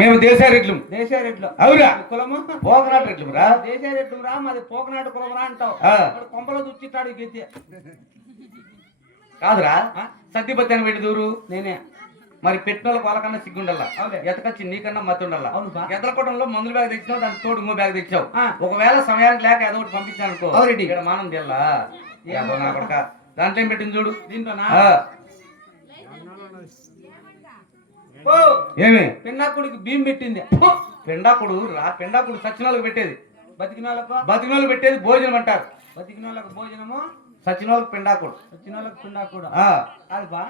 మేము దేశారెడ్లు. దేశారెడ్లు అవురా? కులము పోకనాటు రెడ్లు రా. దేశారెడ్లు రా, మాది పోకనాటు కులమరా అంటావు. కొంపలో దుచ్చిట్టాడు గెత్తి కాదురా, సత్యపతి అని పెట్టి దూరు నేనే. మరి పెట్టిన వాళ్ళకన్నా సిగ్గుండల్లా, ఎతకొచ్చి నీకన్నా మతి ఉండాలా. ఎదలకోవడంలో మందుల బ్యాగ్ తెచ్చినావు, దానికి తోడు ఇంకో బ్యాగ్ తెచ్చావు. ఒకవేళ సమయానికి లేక ఏదో ఒకటి పంపించాను అనుకో, ఇక్కడ మానం తెల్లా దాంట్లో ఏం పెట్టింది చూడు. దీంట్లోనా ఏమి పెండాకుడికి బియ్యం పెట్టింది. పెండాకుడు రా, పెండాకుడు సచ్చినోళ్ళకి పెట్టేది, బతికిన వాళ్ళకు బతికినోళ్ళకి పెట్టేది భోజనం అంటారు. బతికిన వాళ్ళకు భోజనము, సచ్చినోళ్ళకి పెండాకుడు. వచ్చిన వాళ్ళకి పిండాకుడు. అది బా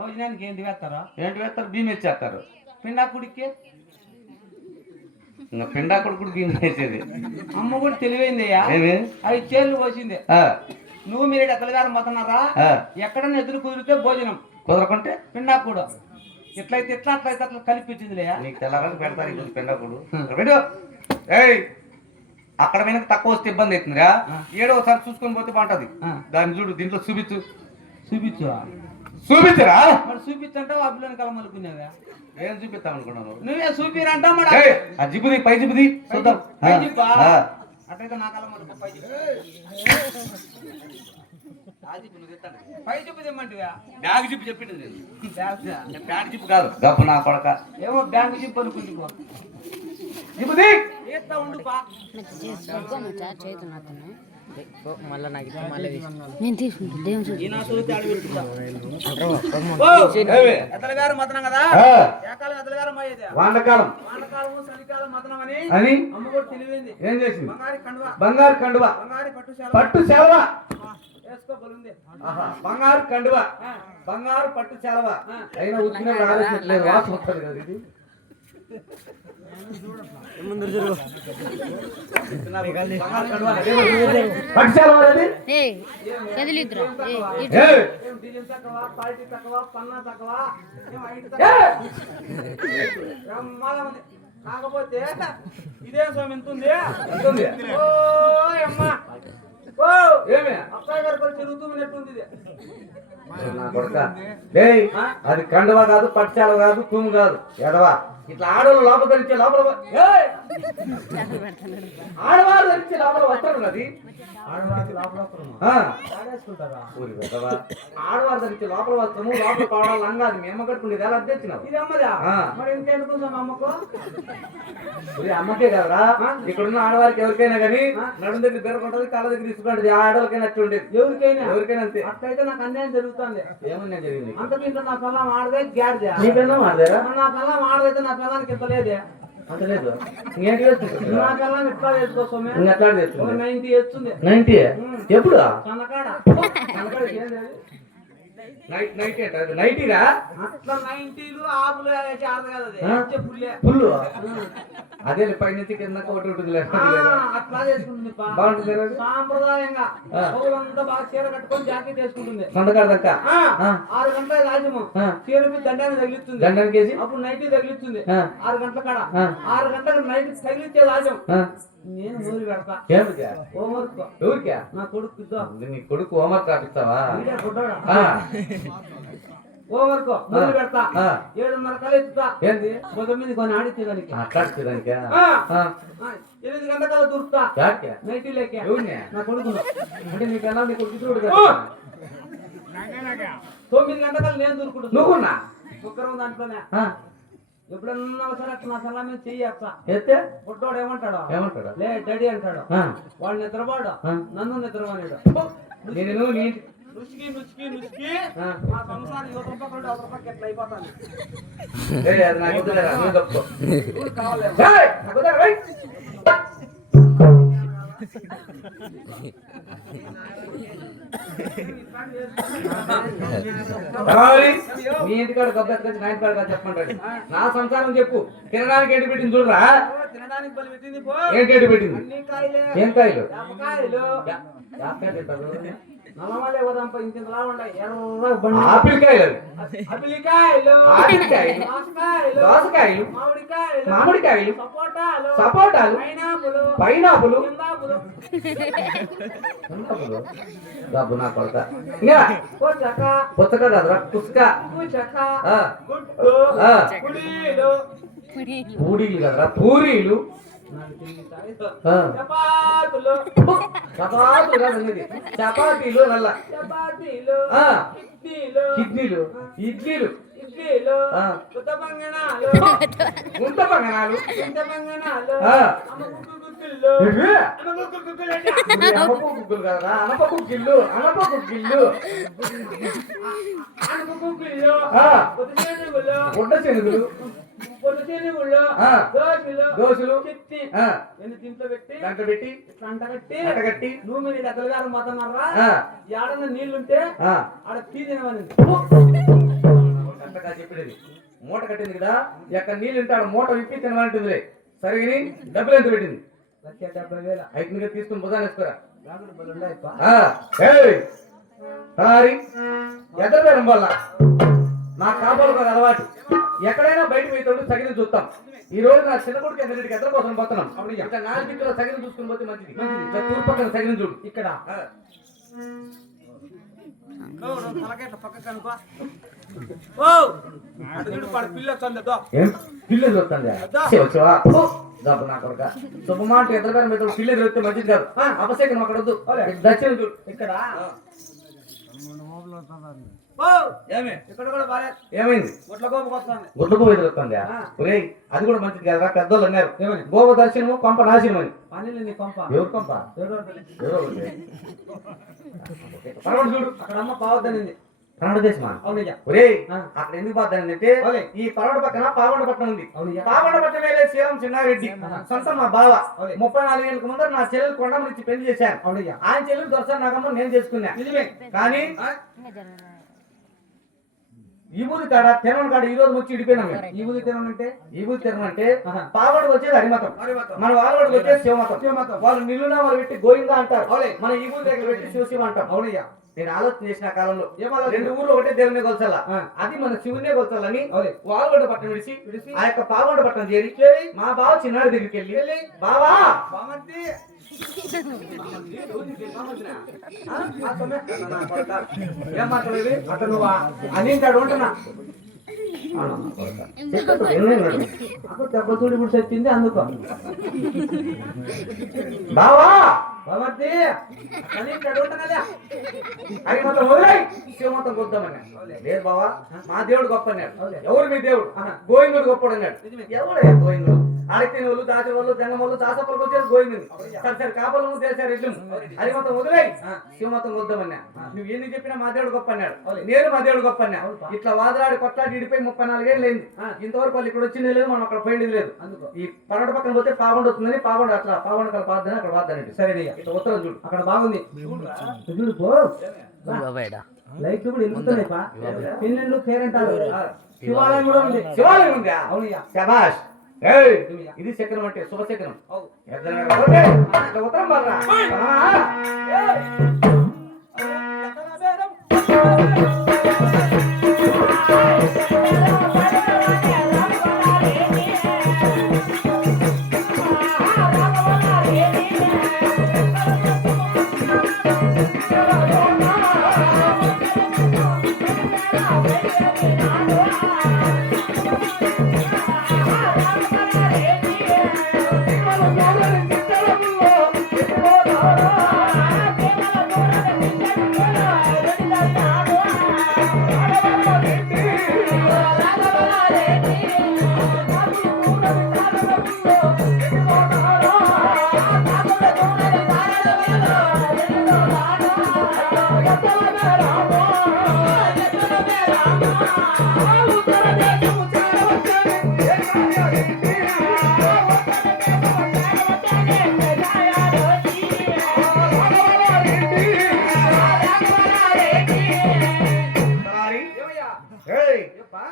భోజనానికి ఏంటి వేస్తారా? ఏంటి వేస్తారు? బియ్యం ఇచ్చేస్తారు. పిండాకుడికి పెండాకుడు కూడా బియ్యం వేసేది. అమ్మ కూడా తెలివైందయ్యా. ఏమి అవి చేర్లు పోసింది. నువ్వు మీరు ఎక్కడగారు మొత్తన్నారా? ఎక్కడన్నా ఎదురు కుదిరితే భోజనం, కుదరకుంటే పిండాకుడు. ఎట్లయితే ఎట్లా అట్లయితే అట్లా కలిపించిందిలే. నీకు తెల్లవాళ్ళు పెడతారు ఇప్పుడు పెండాకుడు. పెట్టు. ఏయ్, అక్కడ వెనక తక్కువ వస్తే ఇబ్బంది అవుతుందిరా. ఏడోసారి చూసుకొని పోతే బాగుంటది. దాన్ని చూడు, దీంట్లో చూపించు. చూపించరా? మరి చూపించంటావు అభిలోని కలమలుకునేవా? ఏం చూపిస్తాం అనుకున్నాను? నువ్వే చూపిరంటావు మరి. ఆ జిప్పుది, పై జిప్పుది చూద్దాం. అట్లయితే నా కలమలుకు పై జిప్పు తెమ్మంటివా? బ్యాగ్ జిప్పు చెప్పింది నేను. బ్యాగ్ జిప్పు కాదు, గప్పు నా కొడక. ఏమో బ్యాంక్ జిప్పు అనుకుంటుకో. జిప్పుది ఏస్తా ఉండు పా. మళ్ళీ నాకు నేను తీసుకుంటా. ఎతలగారు మతనం కదా, ఏకాలం ఎతలగారం అయ్యేది. వాండకాలం వానకాలము చలికాలం మతనం అని అమ్మ కూడా తెలివింది. ఏం చేసింది? బంగారు కండువా, బంగారు కండువా, బంగారు పట్టు సెలవా వేసుకోగలుంది. బంగారు కండువా, బంగారు పట్టు సెలవా. అయినా వచ్చినప్పుడు ఆలోచించలేదు, వాసన వస్తుంది కదా ఇది. ముందు చూడు పట్టు సెలవా అది. డీజిల్ తక్కువ, క్వాలిటీ తక్కువ, పన్నా తక్కువ, కాకపోతే ఇదే స్వామి ఎంత ఉంది. ఓ అమ్మా, ఓ ఏమే అబ్బాయి గారు కూడా తిరుగుతున్నట్టుంది. అది కండువా కాదు, పట్టుచాల కాదు, తుమ్ము కాదు, ఎడవా. ఇట్లా ఆడవాళ్ళు లోపల ధరించే లోపల, ఆడవాళ్ళు ధరించే లోపల వస్త్రం అది. ఆడవారు ధరించే లోపల వస్త్రము, లోపల కావడం లంగా. అది మేము కట్టుకునేది ఎలా తెచ్చినావు? ఇది అమ్మదా? మరి ఇంకెందుకు అమ్మకు? అమ్మకే కదరా, ఇక్కడున్న ఆడవారికి ఎవరికైనా కానీ నడుము దగ్గర బెరకుంటది, కాళ్ళ దగ్గర ఇసుకుంటది. ఆడవాళ్ళకైనా అట్టు ఉండేది, ఎవరికైనా అంతే. అట్లయితే నాకు అన్యాయం జరుగుతుంది. ఏమన్నా జరిగింది? అంత దీంట్లో నా పిల్లం ఆడదే గ్యాడ్దే. నీ పిల్లం ఆడదేరా? నా పిల్లం ఆడదైతే నా పిల్లానికి ఇంత లేదే. అంత లేదు. ఇంకేంటి వేసుకుంటుంది? నా పిల్లం ఇట్లా వేసుకోసమే. ఎట్లా వేస్తుంది? 90 వేస్తుంది. 90 ఎప్పుడు? సన్నకాడ నైటీగా అట్లా 90లు ఆపులు ఆడదు కదా, ఫుల్. అదే పైనుంచి కింద ఒకటి ఉంటుంది, అట్లా చేసుకుంటుంది. బాగుంటుంది. సాంప్రదాయంగా పౌలంతా బాగా చీర కట్టుకొని జాకెట్ వేసుకుంటుంది. సంతకాడ దక్క 6 గంటల రాజ్యము చీర మీద దండానికి తగిలిస్తుంది. దండానికి వేసి అప్పుడు నైట్ తగిలిస్తుంది. 6 గంటల కాడ 6 గంటలకు నైట్ తగిలిచ్చే రాజ్యం. నేను ఊరి పెడతా. హోంవర్క్ ఎవరికా? నా కొడుకు. నీ కొడుకు హోంవర్క్ రాపిస్తావా? హోంవర్క్ ఊరి పెడతా. 7:30 కల్లా ఎత్తుతా. ఏంది? 9 కొని ఆడిచ్చేదానికి. అట్లాడేదానికి 8 గంటల దొరుకుతా. నైట్ లేక నా కొడుకు. అంటే నీకన్నా నీ కొడుకు చూడు. 9 గంటల నేను దొరుకుంటున్నా. నువ్వున్నా శుక్రం దాంట్లోనే. ఎప్పుడన్నా ఒకసారి అట్లా నా పిల్ల మీద చెయ్యచ్చా ఎత్తే పుట్టోడు ఏమంటాడు? లే డాడీ అంటాడు. వాడు నిద్రపోడు, నన్ను నిద్రపోలేడు. నుసికి నుసికి నుసికి మా సంసారం 100 రూపాయలు 100 రూపాయలకి ఎట్లా అయిపోతాను. నీ ఇంటికాడ గబ్బెత్తుకొచ్చి నా ఇంటికాడ చెప్పంటాడు. నా సంసారం చెప్పు. తినడానికి ఏంటి పెట్టింది చూడరా? తినడానికి బలి పెట్టింది. ఏంటి పెట్టింది? అన్ని కాయలే. ఏం కాయలు? వేపకాయలు. తింటారు. నల్లమల్లె పోదాంపా ఇంతలా ఉండాయి ఎర్ర బండి ఆపిల్కాయలు అపిలికాయలు ఆపిల్కాయలు దోసకాయలు దోసకాయలు మామిడికాయలు మామిడికాయలు సపోటాలు సపోటాలు పైనాపులు కిందాపులు డబ్బు నా కొడక ఇంకా పుచ్చక పుచ్చక కదరా పుచ్చక పూచక ఆ, గుడ్డు ఆ, పుడీలు పూరీలు కదరా పూరీలు ఆ, చపాతులు చపాతీలు కాదు అనేది. చపాతీలు నల్ల చపాతీలు ఆ, ఇడ్లీలు కిడ్నీలు ఇడ్లీలు ఇడ్లీలు ఆ, ఉత్త పంగనాలు గుంత పంగనాలు ఇంత పంగనాలు ఆ. అమ్మ గుగ్గు గుగ్గులు ఇవి. అమ్మ గుగ్గు గుగ్గులంట అనప గుగ్గులు కదరా అనప గుగ్గిళ్ళు అనప గుగ్గిళ్ళు అమ్మ గుగ్గులు ఆ. ఉత్త చెనుగులు గుడ్డ శనుగులు పొద్దు చెనుగులు ఆ. దోశలు దోశలు చిట్టి ఆ, ఎన్ని తింట్లో పెట్టి దాంట్లో పెట్టి ఇట్లా అంటగట్టి అట్టగట్టి నువ్వు మీరు దగ్గరగారు మాతన్నారా ఆ, ఏడన్నా నీళ్లుంటే ఆ, ఆడ తీదినవని కరెక్ట్గా చెప్పేది మూట కట్టింది కదా ఎక్కడ నీళ్ళు ఉంటాడు మూట విప్పి తినమంటుందిలే సరే విని డబ్బులు ఎంత పెట్టింది 1,70,000 ఐదు తీసుకుని బుధాన్ని వేసుకోరా రాగుడు బలు ఉన్నాయప్ప ఎద్దరు పేరం వల్ల నా కాపాలు ఒక అలవాటు ఎక్కడైనా బయట పోయేటప్పుడు సగిన చూస్తాం ఈ రోజు నా చిన్న కొడుకు ఎంతటికి ఎద్దరి కోసం పోతున్నాం అప్పుడు ఇట్లా 4 దిక్కులో సగిన చూసుకుని పోతే మంచిది ఇట్లా తూర్పు పక్కన సగిన చూడు ఇక్కడ ఆ. పక్కకు అనుకో ఓ అటు చూడు పడ పిల్ల వస్తుందో ఏం పిల్ల చూస్తుంది డబ్బు నా కొడుక శుభమాట ఎద్దరు పేరం మీద పిల్ల చూస్తే మంచిది కాదు అపశేఖరం అక్కడ వద్దు దక్షిణ చూడు ఇక్కడ ఓ ఏమే ఇక్కడ కూడా బాగా ఏమైంది గుట్ల గోపుకి వస్తుంది గుడ్లకు ఎదురుతుంది ఒరేయ్ అది కూడా మంచిది కదా పెద్దోళ్ళు అన్నారు గోప దర్శనము కొంప నాశనం అని పని నీ పంప ఎవరు కొంప ఎవరో ఎవరో ఒకటి. పరమడు చూడు అక్కడ అమ్మ పావద్దనింది కన్నడ దేశమా అవునయ్యా ఒరేయ్ ఆ. అక్కడ ఎందుకు పోతానంటే ఓలే. ఈ పరమడు పక్కన పావనపట్నం ఉంది అవునయ్యా పావనపట్నం వేలే శ్రీరామ్ చిన్నారెడ్డి సొంత మా బావ ఓలే. 34 ఏళ్ళకి ముందర నా చెల్లెలు కొండమ్మ ఇచ్చి పెళ్లి చేశాను అవునయ్యా ఆయన చెల్లెలు దొరసా నాగమ్మ నేను చేసుకున్నా నిజమే కానీ ఈ ఊరి కాడ తిరణం కాడ ఈ రోజు వచ్చి ఇడిపోయినాం మేము. ఈ ఊరి తినమంటే ఈ ఊరి తిరణం అంటే ఆహా. పావడికి వచ్చేది హరిమతం మన వాళ్ళకి వచ్చేది శివమతం వాళ్ళు నిలునామాలు పెట్టి గోవిందా అంటారు అవులే. మన ఈ ఊరి దగ్గర పెట్టి శివశివ అంటాం అవునయ్యా నేను ఆలోచన చేసిన కాలంలో ఏమాలో 2 ఊర్లు ఒకటే దేవుని కొలచాల ఆ. అది మన శివునే కొలచాలని అవులే. వాల్గొండ పట్టణం విడిచి విడిచి ఆ యొక్క పావగొండ పట్టణం చేరి మా బావ చిన్నాడు దగ్గరికి వెళ్ళి బావా బామర్తి ఏం మాట్లాడేది అక్కడ నువ్వా అనింటాడు ఉంటున్నా అక్కడ దెబ్బతూడి కూడా వచ్చింది అందుకో బావా బామర్తి అనింటాడు ఉంటున్నదా అది మొత్తం వదిలేయ్ శివమతం గొప్పమని లేదు బావా మా దేవుడు గొప్ప అన్నాడు ఎవరు మీ దేవుడు గోవిందుడు గొప్పడు అన్నాడు ఎవడే గోవిందుడు ఆడితే వాళ్ళు దాచే వాళ్ళు జంగం వాళ్ళు దాసపలకు వచ్చేది గోవిందుడు సరే కాపలు తెలిసారు ఎడ్లు అది మొత్తం వదిలేయ్ శివమతం గొప్పమన్నా నువ్వు ఎన్ని చెప్పినా మా దేవుడు గొప్ప అన్నాడు నేను మా దేవుడు గొప్ప అన్నా ఇట్లా వాదలాడి కొట్లాడి ఇడిపోయి 34 ఏళ్ళు అయింది ఇంతవరకు వాళ్ళు ఇక్కడ వచ్చింది లేదు మనం అక్కడ పోయింది లేదు ఈ పన్నెండు పక్కన పోతే పావండ వస్తుందని పావండ అట్లా పావండ కల పాదని అక్కడ వాదనండి సరే ఇట్లా ఉత్తరం చూడు అక్కడ బాగుంది చూడు పో లైట్ కూడా వెళ్తున్నాయి పా పిల్లలు పేరెంటారు శివాలయం కూడా ఉంది శివాలయం ఉందా అవునయ్యా శబాష్ ఏయ్ ఇది చక్రం అంటే శుభ చక్రం ఉత్తరం బాగా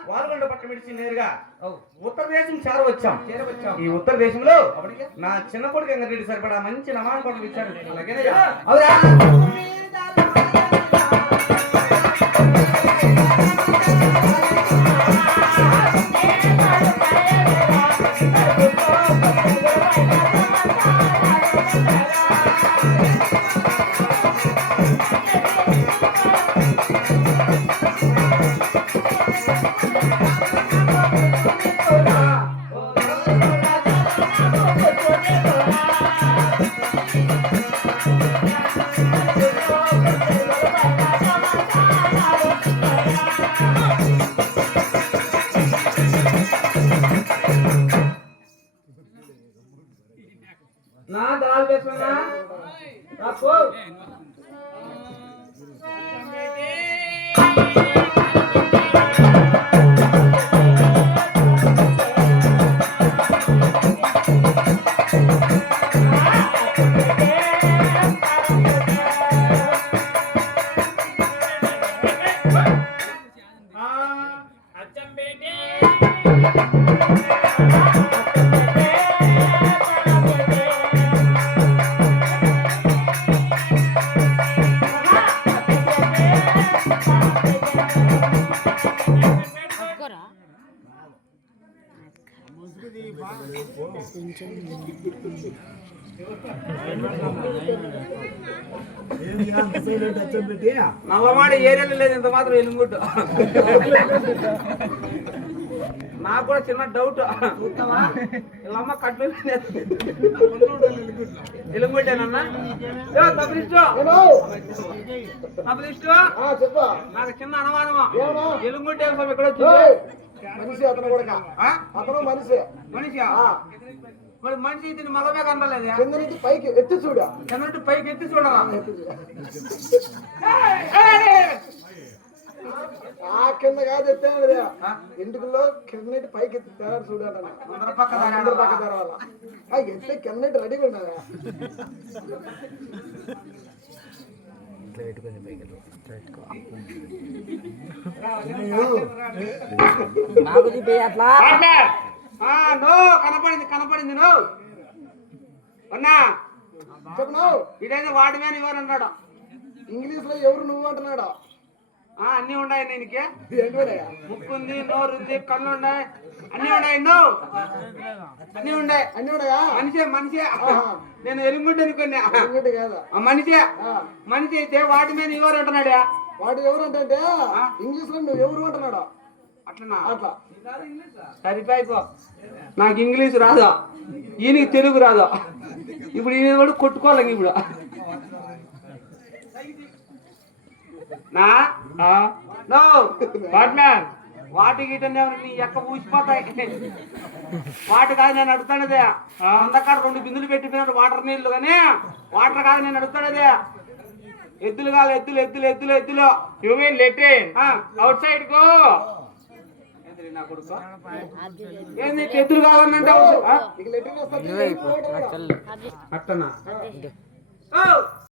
వాల్గొండ పట్టణం విడిచి నేరుగా ఉత్తర దేశం చేరవచ్చాం ఈ ఉత్తర దేశంలో నా చిన్న కొడుకు ఎంగరెడ్డి సరిపడా మంచి నమాన్ కొడుకు ఇచ్చాడు అలాగే నా దాల్ వేసుకున్నా నాకు నల్లమాడి ఏరియాలో లేదు ఇంత మాత్రం ఎలుగుంటు నాకు కూడా చిన్న డౌట్ వీళ్ళమ్మ కట్లు ఎలుగుంటేనన్నా నాకు చిన్న అనుమానమా ఎలుగుంటే ఎక్కడ వచ్చింది మనిషి అతను కూడా అతను మనిషి మనిషి మరి మనిషి దీన్ని మగమే కనలేదు కింద నుంచి పైకి ఎత్తి చూడ కింద పైకి ఎత్తి చూడరా ఆ కింద కాదు ఎత్తాను ఇంటిలో కింద నుండి పైకి ఎత్తి తేడాడు చూడాలి పక్క తెరవాల ఎత్తే కింద నుండి రెడీగా ఉన్నారా అట్లా నో కనపడింది కనపడింది నో అన్నా చెప్పు ఇదైతే వాడి మీద ఇవ్వరు అన్నాడు ఇంగ్లీష్ లో ఎవరు నువ్వు అంటున్నాడు అన్ని ఉన్నాయి దీనికి ఏంటోనయ్యా ముక్కు ఉంది నోరు ఉంది కళ్ళు ఉన్నాయి అన్ని ఉన్నాయి నో అన్ని ఉన్నాయి అన్ని ఉన్నాయా మనిషే మనిషే నేను ఎలుగుంటే అనుకున్నా ఇంకోటి కాదా మనిషే మనిషి అయితే వాటి మీద ఇవ్వరు అంటున్నాడా వాడు ఎవరు అంటే ఇంగ్లీష్ లో నువ్వు ఎవరు అంటున్నాడు అట్లనా అట్లా సరిపోయిపో నాకు ఇంగ్లీష్ రాదా ఈయనకి తెలుగు రాదా ఇప్పుడు ఈయన కూడా కొట్టుకోవాలి ఇప్పుడు నా నో వాట్మ్యాన్ వాటి గీటనే నీ ఎక్క ఊసిపోతాయి వాటి కాదు నేను అడుగుతానదే అందకాడ 2 బిందులు పెట్టిపోయినట్టు వాటర్ నీళ్లు కానీ వాటర్ కాదు నేను అడుగుతానదే ఎద్దులు కాదు ఎద్దులు ఎద్దులు ఎద్దులు ఎద్దులు you mean latrine out side go నా కొడుకు ఏంది ఎద్దులు కావాలంటే అట్టనా